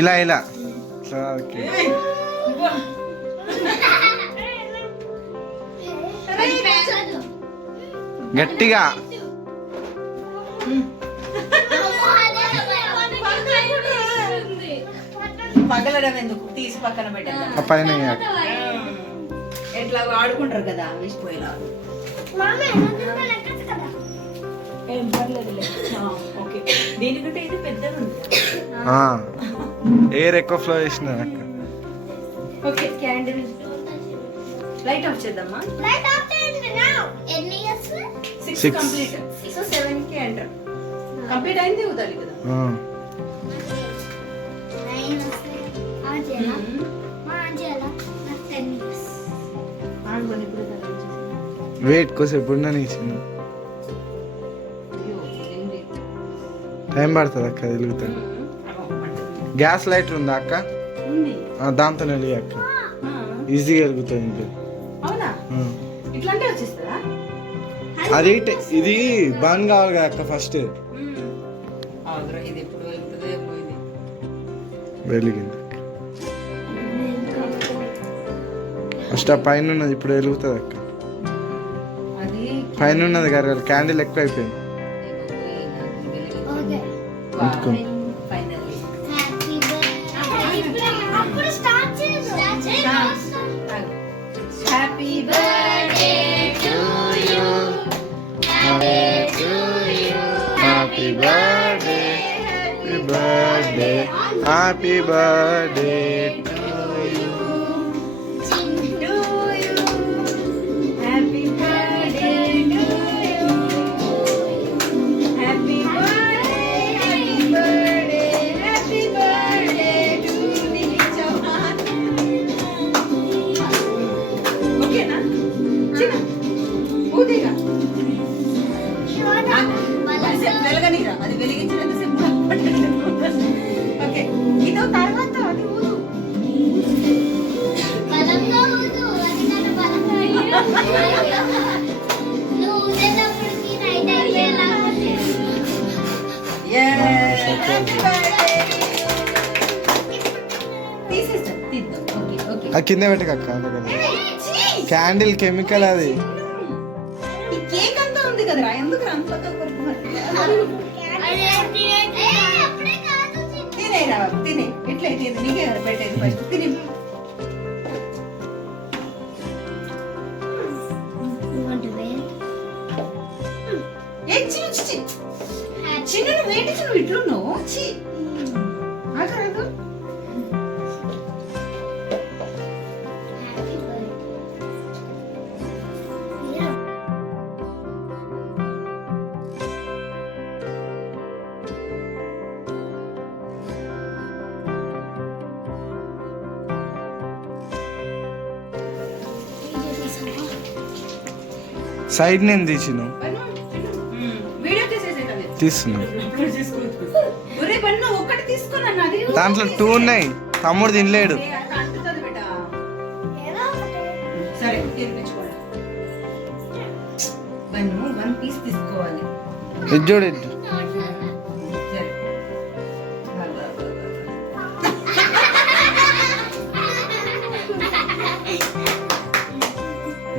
ఇలా ఇలా గట్టిగా పగలడం ఎందుకు తీసి పక్కన పెట్టాలి పైన ఎట్లా ఆడుకుంటారు కదా విసిపోయేలా ఏం పర్లేదులే ఓకే దీనికంటే ఇది పెద్దగా ఉంది ఎయిర్ ఎక్కువ ఫ్లో చేసిన ఓకే క్యాండిల్ లైట్ ఆఫ్ చేద్దామా లైట్ ఆఫ్ చేయండి నౌ ఎన్ని ఇయర్స్ 6 కంప్లీట్ 6 7 కి ఎంటర్ కంప్లీట్ అయింది ఉదాలి కదా 9 ఆన్ చేయాలా ఆన్ చేయాలా నాకు 10 ఇయర్స్ ఆన్ కొని ఇప్పుడు వెయిట్ కోసేపు ఉండని ఇచ్చింది టైం పడుతుంది అక్క వెలుగుతుంది గ్యాస్ లైట్ ఉందా అక్క దాంతో వెలిగి అక్క ఈజీగా వెలుగుతుంది ఇంకా అవునా ఇట్లాంటి వచ్చేస్తుందా అది ఇది బంద్ కావాలి కదా అక్క ఫస్ట్ ఇది ఎప్పుడు వెళ్తుందో ఏమో ఇది వెలిగింది ఫస్ట్ ఆ పైన ఉన్నది ఇప్పుడు వెలుగుతుంది అక్క అది పైన ఉన్నది కదా క్యాండిల్ ఎక్కువ అయిపోయింది ఓకే పెట్టుకో ఫైనల్లీ హ్యాపీ బర్త్డే అప్పుడు స్టార్ట్ చేద్దాం happy birthday to you happy birthday happy birthday happy birthday happy birthday to you happy birthday happy birthday to Dili Chauhan ఓకేనా చిన్న ఊదిగా వెలగనిరా అది వెలిగించినంత సేపు ఓకే ఇదో తర్వాత అది ఊదు బలంగా ఊదు అది నన్ను బలంగా నువ్వు ఊదేటప్పటికి నైట్ అయిపోయేలా తీసేస్తా తీద్దాం ఓకే ఓకే ఆ కింద పెట్టకక్క అందుకని క్యాండిల్ కెమికల్ అది ఈ కేక్ అంతా ఉంది కదరా ఎందుకు అంతగా అప్పుడే కాదు తినేరా తినే ఎట్లయితే నీకే కదా పెట్టేది ఫస్ట్ తిని ఏ చిన్న నువ్వు ఏంటి నువ్వు ఇట్లున్నావు చి ఆగరాదు సైడ్ నేను తీసిన వీడియో తీసేసే కదా తీస్తున్నా ఒరే బన్న ఒక్కటి తీసుకున్నా నాది దాంట్లో 2 ఉన్నాయి తమ్ముడు తినలేడు అంటుతుంది బేటా సరే తినిపించుకోండి బన్ను 1 పీస్ తీసుకోవాలి ఇది చూడు ఇది. సరే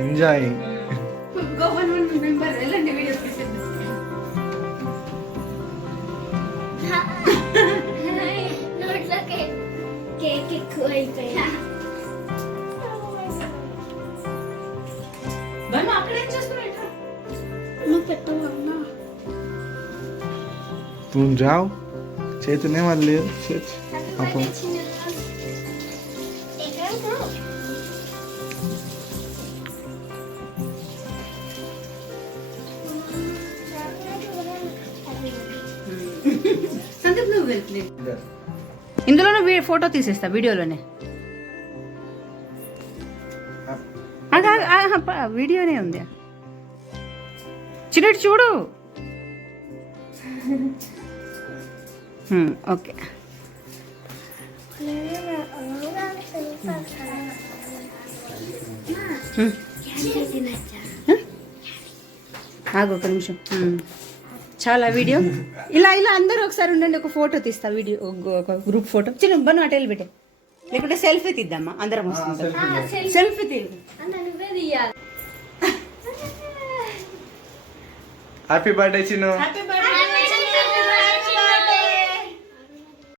ఎంజాయ్ గో 1 మెంబర్ వెళ్ళండి వీడియో తీసేద్దాం నోట్లో కేక్ ఎక్కువ అయిపోయా బన్ను అక్కడ ఏం చేస్తున్నావు ఇట్లా నువ్వు పెట్టవన్నా तुम जाओ చేతునే మళ్ళీ అప్పుడు సందీప్ నువ్వు వెళ్తుంది ఇందులోనే ఫోటో తీసేస్తా వీడియోలోనే వీడియోనే ఉంది చిన్నటి చూడు ఓకే ఆగు ఒక నిమిషం చాలా వీడియో ఇలా ఇలా అందరూ ఒకసారి ఉండండి, ఒక ఫోటో తీస్తా, వీడియో ఒక గ్రూప్ ఫోటో. చిన్న బను అటెల్ పెట్టే, లేకుంటే సెల్ఫీ తీద్దామా అందరం వస్తుంది. సెల్ఫీ తీ. అన్న నువ్వే తీయాలి. Happy birthday Chinnu. Happy birthday.